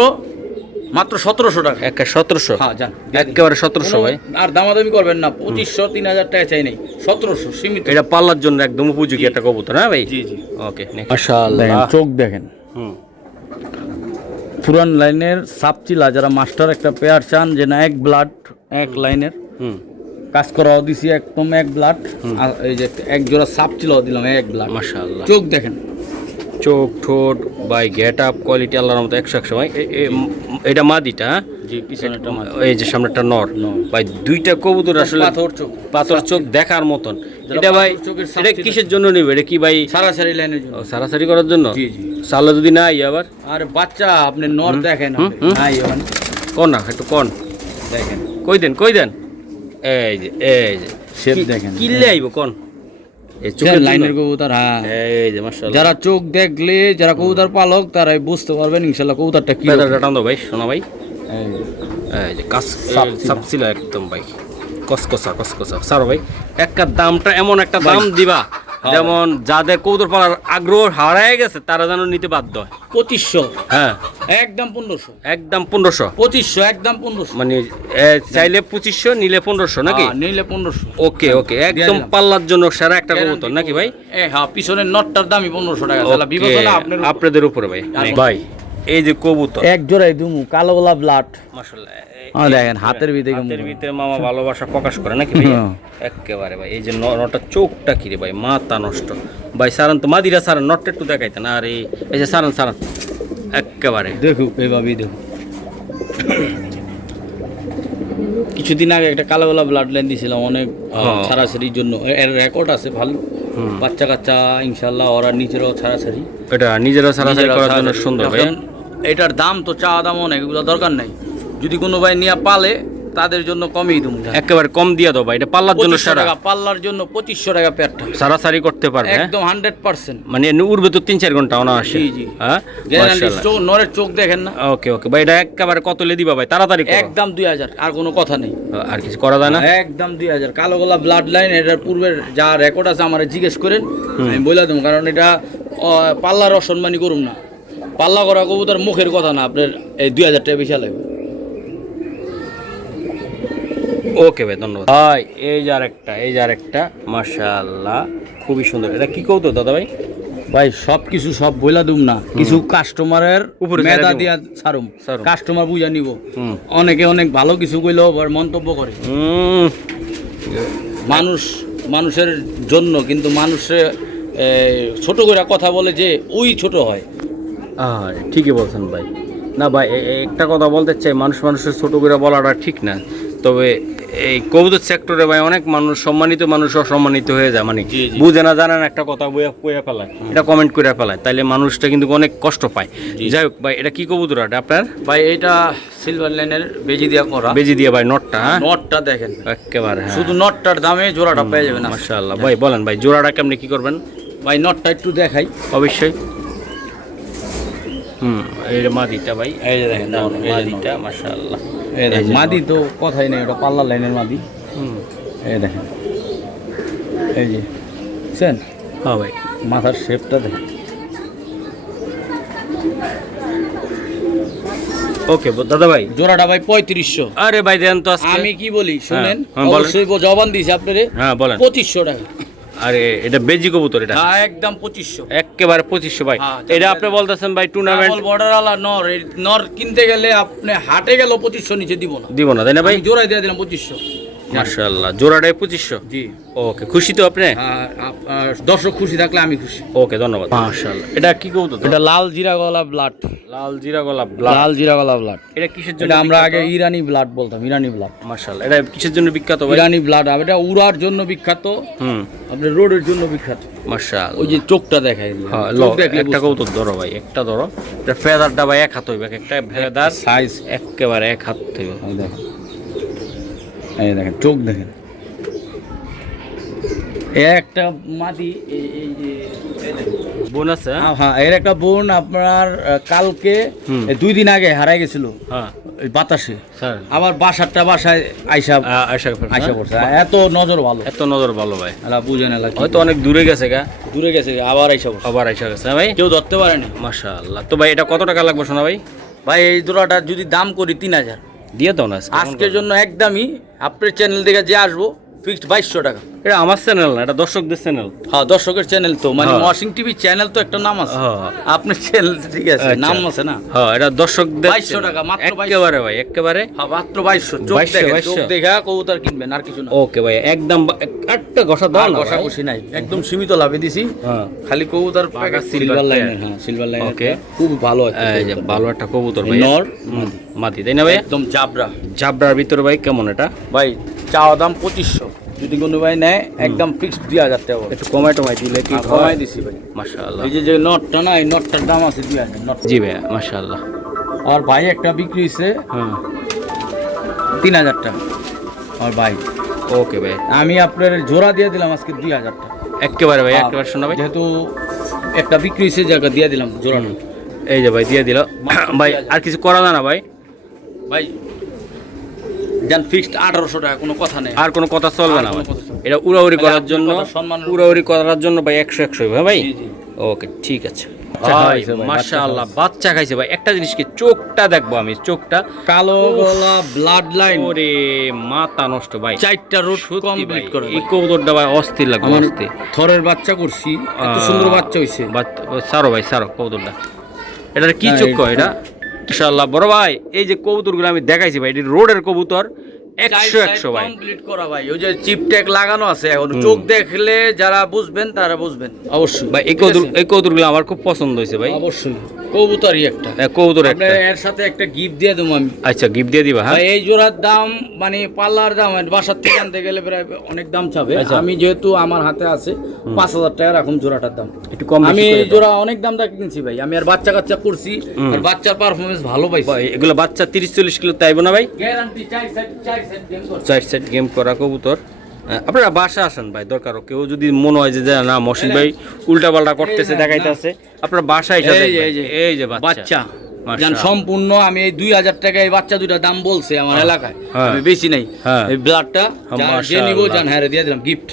মাত্র 1700 টাকা। একে 1700? হ্যাঁ যান, একেবারে 1700 ভাই। আর দামাদামি করবেন না, 2500 3000 টাকা চাই নাই, 1700 সীমিত। এটা পাল্লার জন্য একদম উপযোগী একটা কবুতর, হ্যাঁ ভাই? জি জি। ওকে, মাশাআল্লাহ। চোখ দেখেন, পুরান লাইনের সাপচিলা, যারা মাস্টার একটা পেয়ার চান যে না এক ব্লাড এক লাইনের, কাজ করাও দিছি একদম এক ব্লাড। আর এই যে এক জোড়া সাপচিলাও দিলাম এক ব্লাড। মাশাআল্লাহ, চোখ দেখেন, চোখ ঠোঁট বাই গেট আপ কোয়ালিটি আল্লাহর মতো 100 ভাই। এটা মাদিটা? জি, পিছনেরটা মাদি, এই যে সামনেটা নর ভাই। দুইটা কবুতর আসলে পাথর চোখ দেখার মতন। এটা ভাই এটা কিসের জন্য নিবে? এটা কি ভাই সারাসারি লাইনের জন্য, সারাসারি করার জন্য? জি জি। সালা যদি নাই আবার? আরে বাচ্চা আপনি নর দেখেন নাই কোন না একটু কোন দেখেন, কই দেন এই যে শেপ দেখেন, কিনলে আইব কোন এই চোখের লাইনের কবুতর। হ্যাঁ এই যে মাশাআল্লাহ, যারা চোখ দেখলে, যারা কবুতর পালক, তারাই বুঝতে পারবেন ইনশাআল্লাহ কবুতরটা কি। বেদাটা টান দাও ভাই, শোনা ভাই। এই যে কাজ সাপছিলা একদম ভাই, কসকসা সারো ভাই। একটা দামটা এমন একটা দাম দিবা যেমন যাদের কবুতর পালার আগ্রহ হারায় গেছে তারা যেন নিতে বাধ্য হয়। 2500, হ্যাঁ একদম 1500, একদম 1500, 2500 একদম 1500, মানে চাইলে 2500 নিলে 1500 নাকি? নিলে 1500। ওকে একদম পাল্লার জন্য সেরা একটা কবুতর নাকি ভাই? হ্যাঁ, পিছনের নটটার দামই 1500 টাকা। তাহলে বিবেচনা আপনাদের উপরে ভাই। ভাই এই যে কবুতর এক জোড়াই দুমু কালো গোলাপ ব্লাড, মাশাআল্লাহ। দেখেন হাতের ভিতরে মামা ভালোবাসা প্রকাশ করে নাকি ভাই? একেবারে ভাই। এই যে নটা চোখটা কি রে ভাই, মাথা নষ্ট ভাই। সারান তো মাদিরা সারান, নটটা একটু দেখাইতেন। আর এই যে সারান একেবারে দেখুক এইভাবেই দেখুক। কিছুদিন আগে একটা কালো গোলাপ ব্লাড লাইন দিয়েছিলাম অনেক ছাড়াছাড়ির জন্য, এর রেকর্ড আছে ভালো। বাচ্চা কাচ্চা ইনশাল্লাহ ওরা নিজেরাও ছাড়াছাড়ি, এটা নিজেরা ছাড়াছাড়ি করার জন্য সুন্দর ভাই। এটার দাম তো চাওয়া দাম অনেক, এগুলো দরকার নাই। যদি কোনো ভাই নিয়ে পালে তাদের জন্য কমই দেবো, একেবারে কম দিয়ে দাও ভাই। এটা পাল্লার জন্য সারা, পাল্লার জন্য 2500 টাকা পেয়ারটা, সারাসারি করতে পারবে একদম 100%। মানে উড়বে তো 3-4 ঘন্টা না আসে। জি জি, হ্যাঁ নরের চোখ দেখেন না। ওকে ভাই, এটা একেবারে কত লে দিবা ভাই? তাড়াতাড়ি একদম 2000, আর কোনো কথা নেই, আর কিছু করা যায় না। একদম 2000। কালো গোলাপ ব্লাড লাইন, এটার পূর্বের যা রেকর্ড আছে আমার জিজ্ঞেস করেন, আমি বলে দেবো। কারণ এটা পাল্লার অসম্মানী করুন না, পাল্লা করা কবুতর মুখের কথা না, আপনার এই 2000 টাকা বেশি লাগবে। ওকে ভাই, ধন্যবাদ ভাই। এই যে আরেকটা মাশাআল্লাহ, খুবই সুন্দর। এটা কি কবুতর দাদা ভাই? ভাই সব কিছু সব বইলা দুম না, কিছু কাস্টমারের উপরে মেধা দিয়া ছাড়ুম, কাস্টমার বুঝা নিব। অনেকে অনেক ভালো কিছু কইলেও আবার মন্তব্য করে মানুষের জন্য, কিন্তু মানুষে ছোট করে কথা বলে যে ওই ছোট হয়। ঠিকই বলছেন ভাই। না ভাই, একটা কথা বলতে চাই, মানুষের ছোট করে বলাটা ঠিক না। তবে এই কবুতর সেক্টরে ভাই অনেক মানুষ, সম্মানিত মানুষ অসম্মানিত হয়ে যায়, মানে বুঝে না জানে না একটা কথা বইয়া ফেলায়, এটা কমেন্ট করে ফেলায়, তাইলে মানুষটা কিন্তু অনেক কষ্ট পায়। যাই হোক ভাই, এটা কি কবুতর আপনার? ভাই এটা সিলভার লাইনের বেজি দিয়া করা, বেজি দিয়া ভাই। নটটা নটটা দেখেন একেবারে, শুধু নটটার দামে জোড়াটা পেয়ে যাবেন। মাশাআল্লাহ ভাই। বলেন ভাই, জোড়াটা কেমনে কি করবেন? ভাই নটটা একটু দেখাই। অবশ্যই। এই মাদিটা ভাই, এই যে দেখেন মাদিটা মাশাআল্লাহ। মাদি তো কথাই নেই, ওটা পাল্লা লাইনের মাদি। এই দেখেন, এই যে বুঝছেন? হ্যাঁ ভাই, মাথার শেপটা দেখেন। ওকে দাদা ভাই, জোড়াটা ভাই 3500। আরে ভাই দেন তো। আমি কি বলি শুনেন, অবশ্যই জবান দিছি আপনারে। হ্যাঁ বলেন। 2500 টাকা। আরে এটা বেজি কবুতর, এটা একদম 2500, একেবারে 2500 ভাই। এটা আপনি বলতেছেন ভাই টুর্নামেন্ট বর্ডার আলা নর, এই নর কিনতে গেলে আপনি হাটে গেল 2500 নিচে দিব না, তাই না ভাই? জোড়াই দিয়ে দিলাম 2500। মাশাআল্লাহ, জোড়াটাই 2500। জি। ওকে, খুশি তো আপনি? দর্শক খুশি থাকলে আমি খুশি। ওকে, ধন্যবাদ। মাশাআল্লাহ। এটা কি কবুতর? এটা লাল জিরা গলা ব্লাড। লাল জিরা গলা ব্লাড। এটা কিসের জন্য? এটা আমরা আগে ইরানি ব্লাড বলতাম, ইরানি ব্লাড। মাশাআল্লাহ। এটা কিসের জন্য বিখ্যাত ভাই? ইরানি ব্লাড। এটা উড়ার জন্য বিখ্যাত, আপনার রোডের জন্য বিখ্যাত। মাশাআল্লাহ। ওই যে চোখটা দেখাই, একটা কবুতর ধরো ভাই, একটা ধরো। এটা ফেদারটা ভাই 1 হাত হইবে, একটা ফেদার সাইজ একেবারে 1 হাত হইবে। দেখেন, এই দেখেন চোখ দেখেন। একটা মাদি, এই যে বোন আছে। হ্যাঁ, এর একটা বোন আপনার কালকে 2 দিন আগে হারাই গেছিল বাতাসে। আবার বাসায় আইসা পড়ছে। এত নজর ভালো ভাই, বুঝেন হয়তো অনেক দূরে গেছে আবার আইসা গেছে ভাই, কেউ ধরতে পারেনি। মাশাআল্লাহ। তো ভাই এটা কত টাকা লাগবে শোনা ভাই? ভাই এই জোড়াটা যদি দাম করি 3000 দিয়ে দাও না আজকের জন্য একদমই আপনার চ্যানেল থেকে যে আসবো ফিক্সড 2200 টাকা। এটা আমার চ্যানেল না, এটা দর্শকদের চ্যানেল। হ্যাঁ দর্শকের চ্যানেল তো মানে হ্যাঁ। ওয়াশিং টিভি চ্যানেল তো একটা নাম আছে, আপনার চ্যানেল ঠিক আছে নাম আছে না। হ্যাঁ এটা দর্শকদের 2200 টাকা মাত্র, একেবারে ভাই একেবারে। হ্যাঁ মাত্র 2200, চোখ 2200, দেখে 2200 চোখ দেখা কবুতর কিনবেন আর কিছু না। ওকে ভাই একদম একটা ঘষা দাও না, কষাকষি নাই, একদম সীমিত লাভে দিছি। হ্যাঁ খালি কবুতর সিলভার লাইনের, হ্যাঁ সিলভার লাইন। ওকে খুব ভালো আছে, এই যে ভালো একটা কবুতর ভাই, নর মাদি তাই না ভাই? একদম জাবরা। জাবরার ভিতরে ভাই কেমন এটা? ভাই চাওয়া দাম 2500, যদি কোনো ভাই নেয় একদম ফিক্সড 2000 টাকা। একটু কমাই টমাই দিলে কি কমাই দিছি ভাই মাশাআল্লাহ। এই যে নটটা না, এই নটটার দাম আছে 2000 নট। জি ভাই মাশাআল্লাহ। আর ভাই একটা বিক্রি হইছে হ্যাঁ 3000 টাকা আর ভাই। ওকে ভাই আমি আপনার জোড়া দিয়ে দিলাম আজকে 2000 টাকা একেবারে ভাই, একেবারে শোনা ভাই, যেহেতু একটা বিক্রি হয়েছে জায়গা দিয়ে দিলাম জোড়াটা। এই যে ভাই দিয়ে দিল ভাই। আর কিছু করা যায় না ভাই? ভাই জান ফিক্সড 1800 টাকা, কোনো কথা নেই। আর কোনো কথা চলবে আর না কোনো ভাই? কথা চলবে না। এটা উড়াউড়ি ভাই, করার আপনার জন্য, কথা সম্মানের উড়াউড়ি করার জন্য ভাই 100 হ্যাঁ ভাই। জি, জি। ওকে ঠিক আছে বাচ্চা ভাই, খাওয়াইছে ভাই, মাশাআল্লাহ বাচ্চা খাইছে ভাই। একটা জিনিস কি, চোখটা দেখবো আমি, চোখটা কালো গলা ব্লাড লাইন, ওরে মাথা নষ্ট ভাই। 4টা রোড কমপ্লিট করে এই কবুতরটা ভাই অস্থির লাগবে, আমার অস্থির। থরের বাচ্চা করছি, এত সুন্দর বাচ্চা হইছে। সারো ভাই সারো কবুতরটা, এটার কি হ্যাঁ, চোখ এটা? ইনশাআল্লাহ বড় ভাই, এই যে কবুতরগুলো আমি দেখাইছি ভাই, এটি রোডের কবুতর 100 ভাই। কমপ্লিট করা ভাই, ওই যে চিপ ট্যাগ লাগানো আছে এখন, চোখ দেখলে যারা বুঝবেন তারা বুঝবেন অবশ্যই ভাই। এই কবুতরগুলো আমার খুব পছন্দ হয়েছে ভাই, অবশ্যই কবুতরই একটা কবুতর একটা। আপনার এর সাথে একটা গিফট দিয়ে দেবো আমি। আচ্ছা গিফট দিয়ে দিবা? হ্যাঁ ভাই এই জোড়ার দাম মানে পাল্লার দাম বাসার থেকে আনতে গেলে প্রায় অনেক দাম চাবে। আমি যেহেতু আমার হাতে আছে 5000 টাকা রাখুন জোড়াটার দাম, একটু কম আমি এই জোড়া অনেক দাম দিয়ে কিনছি ভাই। আমি আর বাচ্চা কাচ্চা করছি, আর বাচ্চার পারফরমেন্স ভালো পাইছি। এগুলো বাচ্চা 30-40 কিলো তাইব না ভাই? গ্যারান্টি 4 সেট গেম করছে। 4 সেট গেম করা কবুতর। আপনারা বাসা আসেন ভাই, দরকার কেউ যদি মনে হয় যে না মহসিন ভাই উল্টা পাল্টা করতেছে দেখাইতেছে, আপনারা বাসায় এসে দেখবেন। এই যে বাচ্চা জান সম্পূর্ণ আমি এই 2000 টাকা এই বাচ্চা দুইটা দাম বলছে আমার এলাকায়, হ্যাঁ। আমি বেশি নাই। হ্যাঁ। এই ব্লাডটা যে নিব জান হ্যাঁ দিয়ে দিলাম গিফট।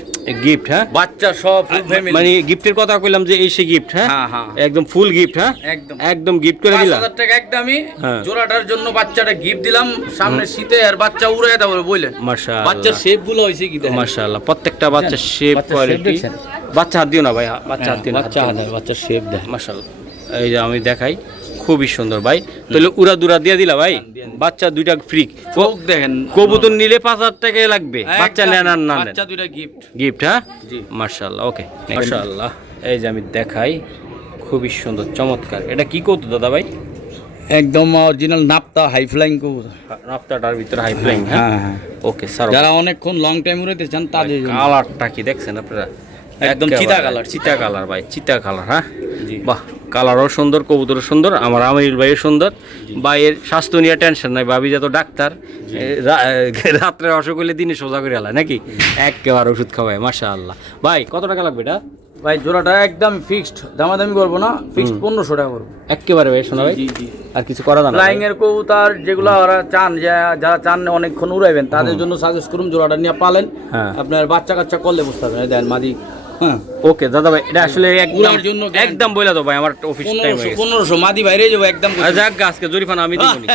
গিফট হ্যাঁ, বাচ্চা সব ফুল ফ্যামিলি, মানে গিফটের কথা কইলাম যে এই সে গিফট হ্যাঁ, হ্যাঁ, হ্যাঁ। একদম ফুল গিফট হ্যাঁ, একদম একদম গিফট করে দিলাম। 5000 টাকা একদমই হ্যাঁ। জোড়াটার জন্য বাচ্চাটা গিফট দিলাম, সামনে শীতে আর বাচ্চা উড়ে যেতে বলে বললেন। মাশাআল্লাহ বাচ্চার শেপ গুলো হইছে কি দেখেন, মাশাআল্লাহ প্রত্যেকটা বাচ্চা শেপ বাচ্চার shape কোয়ালিটি। দেখছেন? বাচ্চা হাত দিও না ভাই, বাচ্চা হাত দিও না, বাচ্চার শেপ দেখ মাশাআল্লাহ। এই যে আমি দেখাই, খুবই সুন্দর ভাই। তাহলে উড়া দুরা দিয়ে দিলা ভাই, বাচ্চা দুইটা ফ্রি। চোখ দেখেন, কবুতর নিলে 5000 টাকা লাগবে, বাচ্চা নেন আর না নেন বাচ্চা দুইটা গিফট। গিফট হ্যাঁ। জি। মাশাআল্লাহ ওকে মাশাআল্লাহ। এই যে আমি দেখাই, খুবই সুন্দর চমৎকার। এটা কি কবুতর দাদা ভাই? একদম অরিজিনাল নাপতা হাই ফ্লাইং কবুতর। রাফতাটার ভিতরে হাই ফ্লাইং হ্যাঁ। ওকে স্যার, যারা অনেকক্ষণ লং টাইম উড়াইতে চান তাদের জন্য। কালারটা কি দেখছেন আপনারা? একদম চিতা কালার, চিতা কালার ভাই, চিতা কালার হ্যাঁ। জি। বাহ, কালারও সুন্দর, কবুতরও সুন্দর, আমার আমিরুল ভাইও সুন্দর। ভাইয়ের স্বাস্থ্য নিয়ে টেনশন নাই, ভাবি যত ডাক্তার রাত্রে অসুখ হলে দিনে সোজা করে আলায় নাকি, একেবারে ওষুধ খাওয়ায়। মাশাআল্লাহ ভাই, কত টাকা লাগবে এটা? ভাই জোড়াটা একদম ফিক্সড, দামাদামি করবো না, ফিক্সড 1500 টাকা করবো একেবারে ভাই শোনা ভাই। জি জি। আর কিছু করা যাবে না? ফ্লাইং এর কবুতর যেগুলো ওরা চান, যারা চান অনেকক্ষণ উড়াইবেন তাদের জন্য সাজেস্ট করুন জোড়াটা নিয়ে পালেন। হ্যাঁ। আপনার বাচ্চা কাচ্চা করলে বুঝতে পারবেন। দেন মাদি হ্যাঁ ওকে দাদা ভাই, এটা আসলে একদম উড়ার জন্য একদম বইলা তো ভাই, আমার অফিস টাইম হয়ে গেছে। 1500 মাদি বাইরে যাবো একদম। যাক আজকে জরিফানা আমি দিব নি।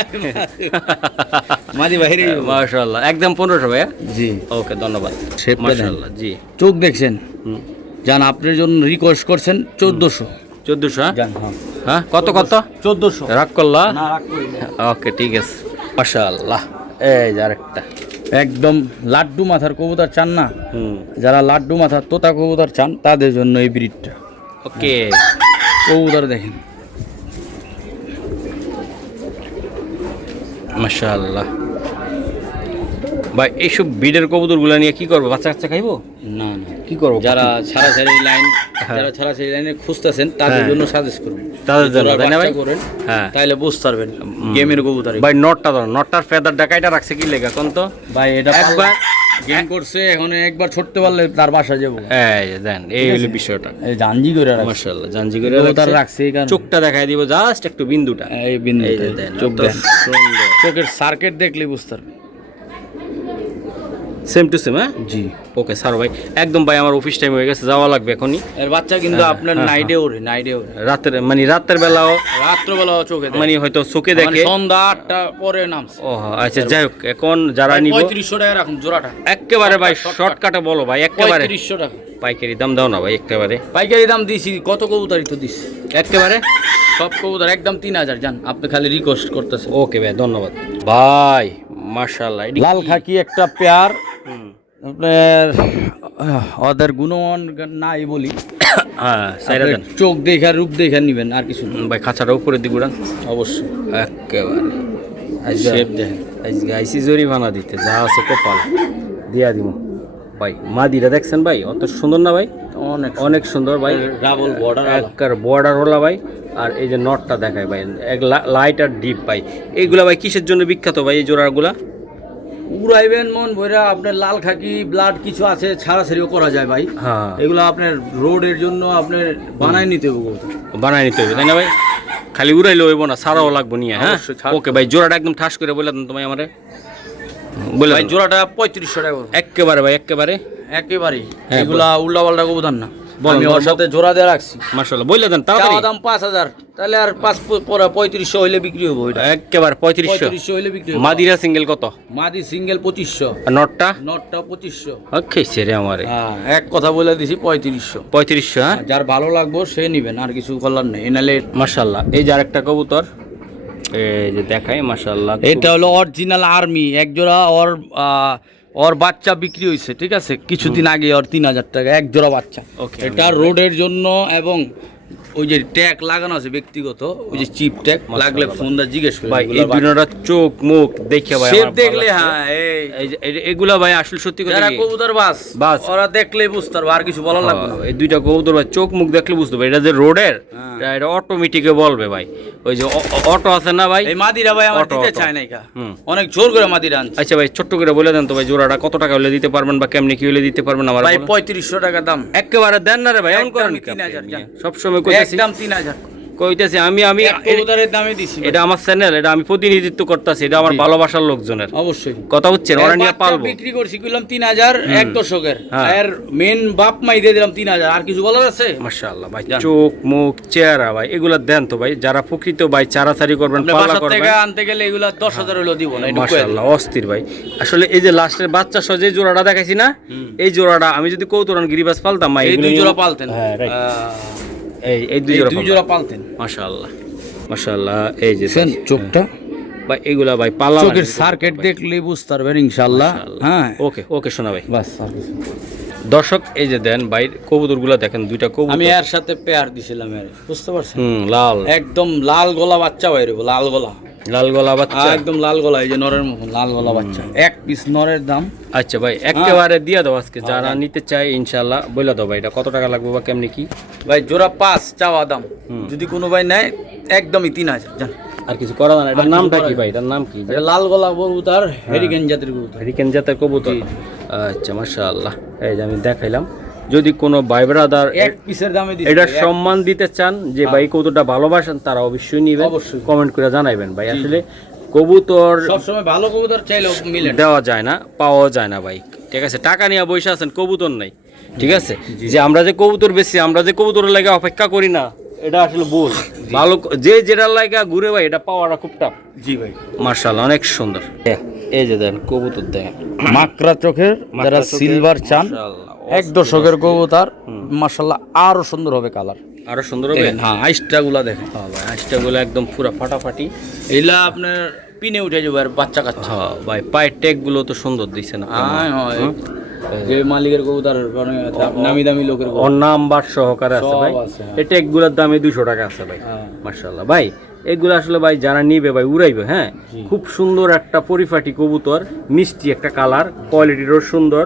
মাদি বাইরে যাবো। মাশাআল্লাহ একদম 1500 ভাই। জি ওকে ধন্যবাদ। শেপটা দেন। মাশাআল্লাহ জি। চোখ দেখছেন হুম। জান, আপনার জন্য রিকোয়েস্ট করছেন 1400 1400 হ্যাঁ? জান। হ্যাঁ হ্যাঁ কত কত 1400 রাগ করলা? না রাখ করি না। ওকে ঠিক আছে মাশাআল্লাহ। এই যে আরেকটা একদম লাড্ডু মাথার কবুতর চান না, হুম যারা লাড্ডু মাথার তোতা কবুতর চান তাদের জন্য এই ব্রিডটা। ওকে কবুতর দেখেন মাশাআল্লাহ ভাই। এইসব বিডের কবুতরগুলো নিয়ে কি করবো? বাচ্চা কাচ্চা খাইবো? না না, কি করবো? যারা ছাড়াছাড়ি লাইন, যারা ছাড়াছাড়ি লাইনে খুঁজতেছেন তাদের হ্যাঁ। জন্য সাজেস্ট করুন, তাদের জন্য, জোড়ার তাই না ভাই? বাচ্চা করেন, হ্যাঁ। তাইলে বুঝতে পারবেন গেমের কবুতর। ভাই নটটা ধরো, নটটার ফেদার ডাকাইটা রাখছে কি লেগা কোন তো ভাই এটা একবার গেম করছে, এখন একবার ছড়তে পারলে তার বাসা যাবো। এই যে দেন, এই হলো বিষয়টা। এই জাঞ্জি করে রাখছে, মাশাআল্লাহ জানজি করে কবুতর রাখছে এই কারণে। চোখটা দেখাই দিব জাস্ট একটু বিন্দুটা, এই বিন্দু এই যে দেন চোখ এত দেন, সুন্দর। চোখের সার্কিট দেখলে বুঝতে পারবেন। সেম টু সেম, হ্যাঁ জি। ওকে স্যার ভাই, একদম ভাই আমার অফিস টাইম হয়ে গেছে, যাওয়া লাগবে এখনই। এর বাচ্চা কিন্তু আপনার নাইটে ওড়ে, রাতের মানে রাতের বেলাও, রাত্রবেলাও চোখে মানে হয়তো চোখে দেখে সন্ধ্যা 8টা পরে নামছে। ও আচ্ছা, যাই হোক, এখন যারা নিব 3500 টাকা রাখুন জোড়াটা। একেবারে ভাই শর্টকাটে বলো ভাই, একেবারে 3500 টাকা পাইকারি দাম দাও না ভাই, একেবারে পাইকারি দাম দিছি। কত কবুতরই তো দিছি, একেবারে সব কবুতর একদম 3000 জান। আপনি খালি রিকোয়েস্ট করতেছেন। ওকে ভাই, ধন্যবাদ ভাই, মাশাআল্লাহ। লাল খাকি একটা পেয়ার, আপনার ওদের গুণমান নাই বলি, হ্যাঁ সাইরা দেন চোখ দেখা রূপ দেখা নিবেন, আর কিছু না। ভাই। খাঁচাটা উপরে দিক উড়ান, অবশ্যই একেবারে শেপ দেখেন। আজকে আইসি জরিমানা দিতে যা আছে কপাল দিয়া দিব ভাই। মাদিরা দেখছেন ভাই, অত সুন্দর না ভাই? অনেক অনেক সুন্দর ভাই, ডাবল বর্ডার, একবার বর্ডার হলা ভাই। আর এই যে নটটা দেখায় ভাই, এক লাইট আর ডিপ ভাই। এইগুলা ভাই কিসের জন্য বিখ্যাত ভাই এই জোড়াগুলা? উড়াইবেন মন ভইরা। আপনার লাল খাকি ব্লাড কিছু আছে, ছাড়াছাড়িও করা যায় ভাই। হ্যাঁ, এগুলো আপনার রোডের জন্য আপনার বানাই নিতে হবে, বানায় নিতে হবে তাই না ভাই? খালি উড়াইলে হইব না, ছাড়াও লাগবো নিয়ে। হ্যাঁ অবশ্যই, ছাড়। ওকে ভাই, জোড়াটা একদম ঠাস করে বলে দেন তোমায় আমারে, বলে ভাই দেন। জোড়াটা 3500 টাকা করে। একেবারে ভাই, একেবারে একেবারেই হ্যাঁ, এগুলা উল্টা পাল্টা কবুতর না। বলেন, আমি ওর বলেন। সাথে জোড়া দিয়ে রাখছি, মাশাআল্লাহ, বলে দেন চাওয়া তাড়াতাড়ি। দাম 5000, তাহলে আর 3500 হইলে বিক্রি হবে। ওইটা একেবারে 3500। 3500 হইলে বিক্রি হবে। মাদিরা সিঙ্গেল কত? মাদি সিঙ্গেল 2500, আর নটটা? নটটা 2500। ওকে ছেড়ে আমারে হ্যাঁ, এক কথা বলে দিছি 3500। 3500। হ্যাঁ যার ভালো লাগবে সে নিবেন, আর কিছু করার নেই। এনালে মাশাআল্লাহ, এই যে আরেকটা কবুতর, এই যে দেখাই, মাশাআল্লাহ। এটা হলো অরিজিনাল আর্মি এক জোড়া। ওর বাচ্চা বিক্রি হয়েছে, ঠিক আছে, কিছুদিন আগে। ওর 3000 টাকা এক জোড়া বাচ্চা। Okay, এটা রোডের জন্য, এবং ওই যে ট্যাগ লাগানো আছে ব্যক্তিগত, ওই যে চিপ ট্যাগ লাগলে ফোন দা জিজ্ঞেস করে ভাই এই দুটোটা চোখ মুখ দেখে ভাই শেপ আমার ভালো দেখলে। লাগছে। হ্যাঁ, এই যে এগুলা ভাই আসলে সত্যি কথা যারা কি? কবুতর বাস বাস। ওরা দেখলেই বুঝতে পারবে, আর কিছু বলার লাগবে না। এই দুইটা কবুতর ভাই চোখ মুখ দেখলে বুঝতে পারবে এটা যে রোডের, এটা অটোমেটিকে বলবে ভাই। ওই যে অটো আছে না ভাই, এই মাদিরা ভাই আমার অটো, দিতে অটো। চায় না, কা হুম। অনেক জোর করে মাদিরা আনছে। আচ্ছা ভাই, ছোট্ট করে বলে দেন তো ভাই, জোড়াটা কত টাকা হলে দিতে পারবেন বা কেমনি কি হলে দিতে পারবেন আমার? ভাই 3500 টাকা দাম। একেবারে দেন না রে ভাই, এমন করেন একদমই কি আপনি? 3000 সব সময় কইতাছি, একদম 3000 কইতাছি আমি এক কবুতরের দামে দিছি ভাই। এটা আমার চ্যানেল, এটা আমি প্রতিনিধিত্ব করতেছি, এটা আমার ভালোবাসার লোকজনের অবশ্যই কথা হচ্ছেন, ওরা নিয়ে বাচ্চা পালবো। বিক্রি করছি কইলাম 3000 এক দশকের। হ্যাঁ। আর মেন বাপ মাই দিয়ে দিলাম 3000, আর কিছু বলার আছে? মাশাআল্লাহ ভাই, যান। চোখ মুখ চেহারা ভাই এগুলা দেন তো ভাই, যারা প্রকৃত ভাই চারাচারি করবেন, আপনি পাল্লা বাসা করবেন। থেকে আনতে গেলে এগুলা 10000 হলো দিব না, এটা কয়ে মাশাআল্লাহ অস্থির ভাই। আসলে এই যে লাস্টের বাচ্চা সহ যে জোড়াটা দেখাইছি না, এই জোড়াটা আমি যদি কৌতুরান গিরিবাস পালতাম ভাই, এই এগুলো দুই জোড়া পালতেন। হ্যাঁ, right। এই দুই এই জোড়া দুই পালতাম। জোড়া পালতেন। মাশাআল্লাহ মাশাআল্লাহ। এই যে শুন চোখটা, ভাই এগুলা ভাই পাল্লা চোখের সার্কিট দেখলেই বুঝতে পারবেন ইনশাআল্লাহ। হ্যাঁ, ওকে ওকে শোনা ভাই। বাস আর কিছু না। দর্শক এই যে দেন ভাই কবুতরগুলা দেখেন, দুইটা কবুতর আমি এর সাথে পেয়ার দিছিলাম, এর বুঝতে পারছেন, লাল, একদম লাল গলা বাচ্চা বাইরে, লাল গলা, লাল গলা বাচ্চা একদম লাল গলা, এই যে নরের মতন লাল গলা বাচ্চা। এক পিস নরের দাম। আচ্ছা ভাই একেবারে দিয়া দাও আজকে, যারা নিতে চায় ইনশাআল্লাহ বলে দাও ভাই, এটা কত টাকা লাগবে বা কেমনি কি? ভাই জোড়া 5 চাওয়া দাম, যদি কোনো ভাই নেয় একদমই 3000 জান। আর কিছু করা যায় না। এটার আর কিছু নামটা করা কি যায় ভাই? এটার নাম কি? এটা লাল গলা কবুতর, হেরিকেন জাতের কবুতর। হ্যারিকেন জাতের কবুতর। জি। আচ্ছা মাশাআল্লাহ, এই যে আমি দেখাইলাম। যদি কোনো ভাই ব্রাদার এক পিসের দামে দিছি। এটা সম্মান দিতে চান, যে ভাই কবুতরটা ভালোবাসেন, তারা অবশ্যই নিবেন, অবশ্যই। কমেন্ট করে জানাইবেন ভাই। আসলে কবুতর সব সময় ভালো কবুতর চাইলেও মিলে না। দেওয়া যায় না, পাওয়া যায় না ভাই, ঠিক আছে? টাকা নিয়ে বসে আছেন, কবুতর নাই, ঠিক আছে? যে আমরা যে কবুতর বেশি, আমরা যে কবুতরের লাগে অপেক্ষা করি না, এটা আসলে ভুল। ভালো যে যেটার লাগা ঘুরে ভাই, এটা পাওয়াটা খুব টাফ। জি ভাই, মাশাআল্লাহ অনেক সুন্দর। এই যে দেন কবুতর দেখেন, মাকড়া চোখের, যারা চোখের, সিলভার চান, মাশাআল্লাহ, এক দশকের কবুতর, মাশাআল্লাহ আরো সুন্দর হবে কালার। আরো সুন্দর হবে। হ্যাঁ, আইসটা গুলা দেখেন, হ্যাঁ ভাই, আজটাগুলো একদম পুরো ফাটাফাটি। এগুলা আপনার পিনে উঠে যাবে আর বাচ্চা কাচ্চা। হ্যাঁ ভাই, পায়ের ট্যাগ গুলো তো সুন্দর দিছে না? হ্যাঁ, যে মালিকের কবুতর, নামি দামি লোকের ওর নাম্বার সহকারে আছে সব ভাই। আছে, হ্যাঁ। এই ট্যাগগুলোর দামে 200 টাকা আছে ভাই। হ্যাঁ। মাশাআল্লাহ ভাই, এগুলো আসলে ভাই যারা নিবে ভাই উড়াইবে। হ্যাঁ, খুব সুন্দর একটা পরিপাটি কবুতর, মিষ্টি একটা কালার, কোয়ালিটিরও সুন্দর।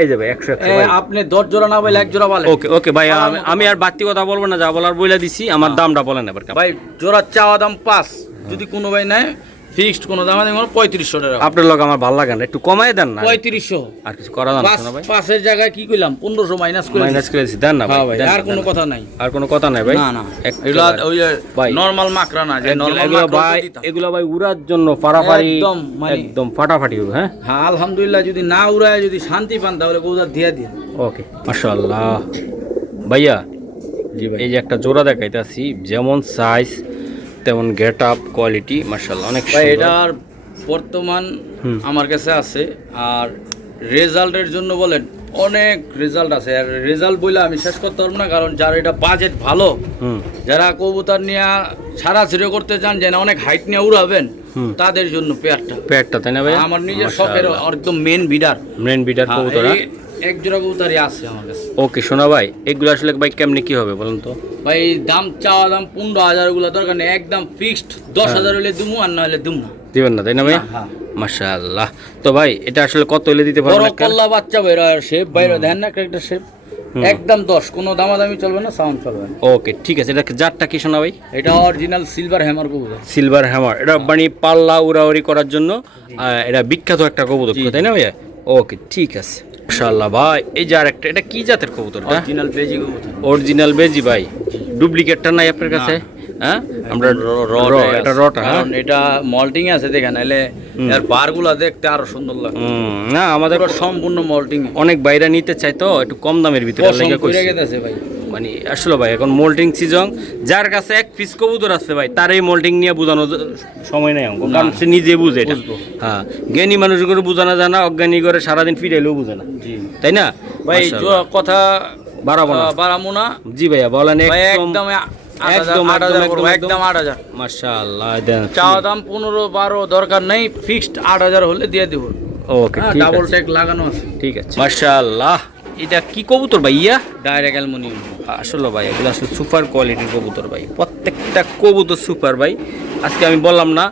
এই যে ভাই 100 ভাই। আপনি 10 জোড়া না বলে 1 জোড়া বলেন। ওকে ওকে ভাই, আমি আর বাড়তি কথা বলবো না, যা বলার বইলা দিছি। আমার দামটা বলেন এবার। ভাই জোড়া চাওয়া দাম 5, যদি কোনো ভাই নেয় ফিক্সড কোনো দাম আছে 3500 টাকা। আপনার লোক আমার ভালো লাগে না, একটু কমাই দেন না। 3500 আর কিছু করা যাবে না ভাই। পাঁচের জায়গায় কি কইলাম 1500 মাইনাস করে দিছি, দেন না ভাই। আর কোনো কথা নাই, আর কোনো কথা নাই ভাই। না না, এগুলা ওই নরমাল মাকড়া না, যে নরমাল মাকড়া ভাই এগুলা ভাই উড়ার জন্য ফাটাফাটি একদম ফাটাফাটি হবে। হ্যাঁ হ্যাঁ আলহামদুলিল্লাহ, যদি না উড়ায় যদি শান্তি পান তাহলে কবুতর দিয়ে দিন। ওকে মাশাআল্লাহ ভাইয়া। জি ভাই, এই যে একটা জোড়া দেখাইতাছি, যেমন সাইজ তেমন গেট আপ কোয়ালিটি মাশাআল্লাহ অনেক ভাই সুন্দর। এটার বর্তমান আমার কাছে আছে, আর রেজাল্টের জন্য বলেন অনেক রেজাল্ট আছে। আর রেজাল্ট বলে আমি শেষ করতে পারবো না, কারণ যার এটা বাজেট ভালো, যারা কবুতর নিয়ে সারা ছিড়ে করতে চান, যেন অনেক হাইট নিয়ে উড়াবেন, তাদের জন্য পেয়ারটা তাই না ভাই? আমার নিজের শখের একদম মেন বিডার কবুতর এক জোড়া কবুতরই আছে আমার কাছে। ওকে শোনা ভাই, এগুলো আসলে ভাই কেমনি কি হবে বলুন তো? ভাই দাম চাওয়া দাম 15,000 গুলো দরকার নেই, একদম ফিক্সড 10,000 হলে দুমু, আর না হলে দুম না। দিবেন না তাই না ভাই? মাশাআল্লাহ। তো ভাই এটা আসলে কত হলে দিতে পারবেন? বড় কল্লা বাচ্চা বাইরে শেপ বাইরে দেন না, একটা শেপ একদম 10, কোনো দামাদামি চলবে না, সাউন্ড চলবে না। ওকে ঠিক আছে। এটা জাতটা কি শোনা ভাই? এটা অরিজিনাল সিলভার হ্যামার কবুতর। সিলভার হ্যামার, এটা মানে পাল্লা উড়াউড়ি করার জন্য এটা বিখ্যাত একটা কবুতর, তাই না ভাইয়া? ওকে ঠিক আছে মাশাআল্লাহ ভাই। এই যে আরেকটা, এটা কি জাতের কবুতর? অরিজিনাল বেজি কবুতর। অরিজিনাল বেজি ভাই, ডুপ্লিকেটটা নাই আপনার কাছে? হ্যাঁ আমরা এটা রটা, কারণ এটা মল্টিং আছে দেখেন, নাইলে এর বারগুলা দেখতে আরো সুন্দর লাগে। না আমাদের সম্পূর্ণ মল্টিং, অনেক বাইরে নিতে চাই তো একটু কম দামের ভিতরে লাগা কইছে ভাই। মানে আসলে ভাই এখন মোল্টিং সিজন, যার কাছে এক পিস কবুতর আছে ভাই তার এই মোল্টিং নিয়ে বোঝানো সময় নাই অঙ্ক, কারণ সে নিজে বুঝে এটা। হ্যাঁ জ্ঞানী মানুষ করে বোঝানো যায় না, অজ্ঞানী করে সারাদিন ফিরাইলেও বুঝে না, তাই না ভাই? কথা বাড়াবো না। জি ভাইয়া বলেন। একদম 8,000 মাশাআল্লাহ। চাওয়া দাম 15-12 দরকার নেই, ফিক্সড 8,000 হলে দিয়ে দেব। ওকে ডাবল ট্যাগ লাগানো আছে। ঠিক আছে মাশাআল্লাহ। এটা কি কবুতর ভাইয়া? Direct aluminium. আসলে ভাই এগুলো আসলে সুপার কোয়ালিটির কবুতর ভাই, প্রত্যেকটা কবুতর সুপার ভাই। আজকে আমি বললাম না,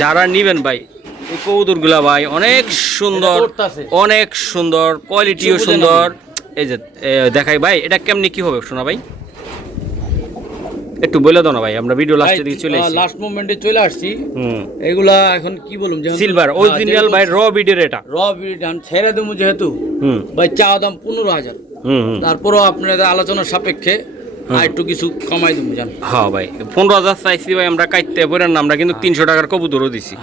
যারা নিবেন ভাই এই কবুতরগুলা ভাই অনেক সুন্দর, অনেক সুন্দর, কোয়ালিটিও সুন্দর। এই যে দেখাই ভাই, এটা কেমনি কি হবে শোনা ভাই? একটু বলে দাও না ভাই, আমরা ভিডিও লাস্টের দিকে চলে আসছি, লাস্ট মোমেন্টে চলে আসছি। এগুলা এখন কি বলুম, যেমন সিলভার অরিজিনাল ভাই র বিডের, এটা র বিড ছেড়ে দেবো যেহেতু ভাই, চাওয়া দাম 15,000। তারপরও আপনাদের আলোচনার সাপেক্ষে আর একটু কিছু কমাই দেবো জান। হ্যাঁ ভাই 15,000 চাইছি ভাই, আমরা কাটতে পারেন না, আমরা কিন্তু 300 টাকার কবুতরও দিছি।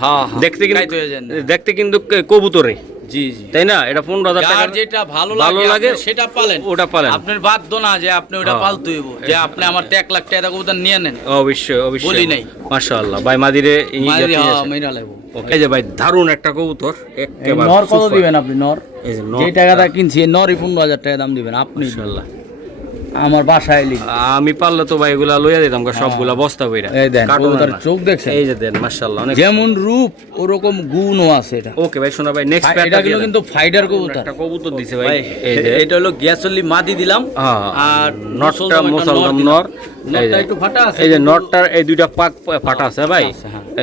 দেখতে কিন্তু কবুতরে, জি জি তাই না? এটা 15,000 টাকা, যেটা ভালো লাগে সেটা পালেন, ওটা পালেন। আপনার বাধ্য না যে আপনি ওটা পালতে হইব, যে আপনি আমার 1 লাখ টাকা কবুতর নিয়ে নেন। অবশ্যই অবশ্যই বলি নাই। মাশাআল্লাহ ভাই মাদিরে মেরা লাগবো। এই যে ভাই দারুণ একটা কবুতর, একেবারে নর কত দিবেন আপনি? নর যে টাকাটা কিনছি নরই 15,000 টাকা দাম দিবেন আপনি। মাশাআল্লাহ আমার বাসায় এলি আমি পারলে তো ভাই এগুলা লইয়া দিতাম সবগুলা বস্তা কইরা। এই দেন কবুতর চোখ দেখছেন, এই যে দেন মাশাআল্লাহ অনেক যেমন রূপ ওরকম গুণও আছে এটা। ওকে ভাই শোনা ভাই, নেক্সট এটা কিন্তু ফাইটার কবুতর, একটা কবুতর দিছে ভাই। এই যে এটা হলো গ্যাসলি মাদি দিলাম, আর নটটা মুসলমান নর, নটটা একটু ফাটা আছে। এই যে নটটার এই দুইটা পাক ফাটা আছে ভাই।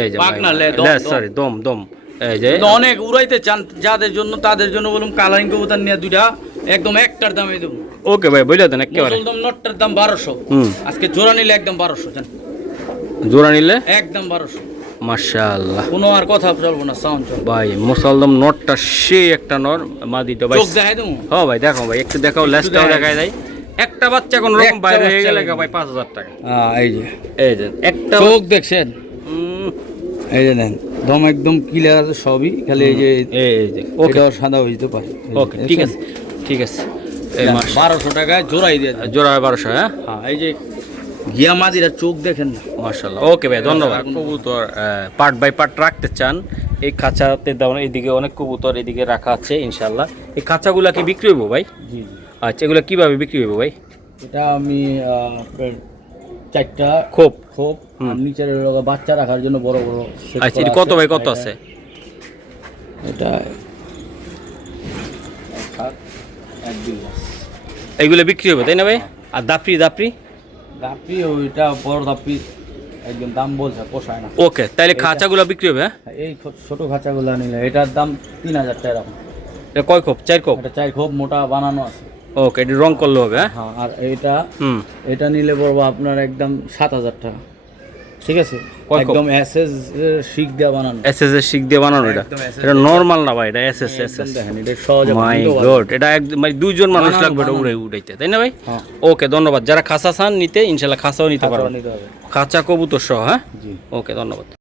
এই যে পাক না লে সরি দম দম। এই যে অনেক উড়াইতে চান যাদের জন্য, তাদের জন্য বলুন কালারিং কবুতর নিয়ে দুইটা একদম একটার দামে দেব। ওকে ভাই বলে দেন একেবারে। মুসলমান নটটার দাম 1200, আজকে জোড়া নিলে একদম 1200 জান। জোড়া নিলে একদম 1200। মাশাআল্লাহ কোনো আর কথা চলবো না, সাউন্ড চল ভাই। মুসলমান নটটা সেই একটা নর, মাদিটা ভাই চোখ দেখাই দেবো। হ্যাঁ ভাই দেখাও ভাই, একটু দেখাও, লেজটাও দেখাই দেয়। একটা বাচ্চা কোন রকম বাইরে হয়ে গেলে ভাই 5,000 টাকা। এই যে এই যে একটা চোখ দেখছেন, এই যে দেন দম একদম ক্লিয়ার আছে সবই, খালি এই যে ওটা সাদা হয়ে যেতে পারে। ওকে ঠিক আছে ঠিক আছে। এই 1200 টাকায় জোড়াই দিয়ে জোড়া 1200। হ্যাঁ এই যে গিয়া মাদিরা চোখ দেখেন না, মাশাআল্লাহ। ওকে ভাই ধন্যবাদ। কবুতর পার্ট বাই পার্ট রাখতে চান এই খাঁচাতে দাও, এইদিকে অনেক কবুতর এদিকে রাখা আছে ইনশাআল্লাহ। এই খাঁচাগুলা কি বিক্রি হইব ভাই? জি জি। আচ্ছা এগুলা কিভাবে বিক্রি হইব ভাই? এটা আমি 4টা খোপ আর নিচের বাচ্চা রাখার জন্য বড় বড়। আচ্ছা এটা কত ভাই, কত আছে এটা? এইগুলো বিক্রি হবে তাই না ভাই? আর দাপড়ি দাপড়ি দাপড়ি ওইটা বড় দাপড়ি একদম দাম বলছে, পোষায় না। ওকে তাহলে খাঁচাগুলো বিক্রি হবে? হ্যাঁ এই ছোট খাঁচাগুলো নিলে এটার দাম 3,000 টাকা এখন। এটা কয় খোপ? 4 খোপ? এটা 4 খোপ মোটা বানানো আছে। ওকে এটা রং করলে হবে? হ্যাঁ আর এটা নিলে পড়বো আপনার একদম 7,000 টাকা। ঠিক আছে, একদম এসএস শিক দিয়ে বানানো, এসএস এর শিক দিয়ে বানানো। এটা একদম SS এটা নরমাল না ভাই, এটা এসএস একদম দেখেন এটা সহজে মাই গড, এটা একদম মানে দুইজন মানুষ লাগবে এটা উড়াইতে, তাই না ভাই? ওকে, ধন্যবাদ। যারা খাঁচা চান নিতে, ইনশাল্লাহ খাঁচাও নিতে পারবেন, নিতে হবে। খাঁচা কবুতর সহ। হ্যাঁ, ওকে, ধন্যবাদ।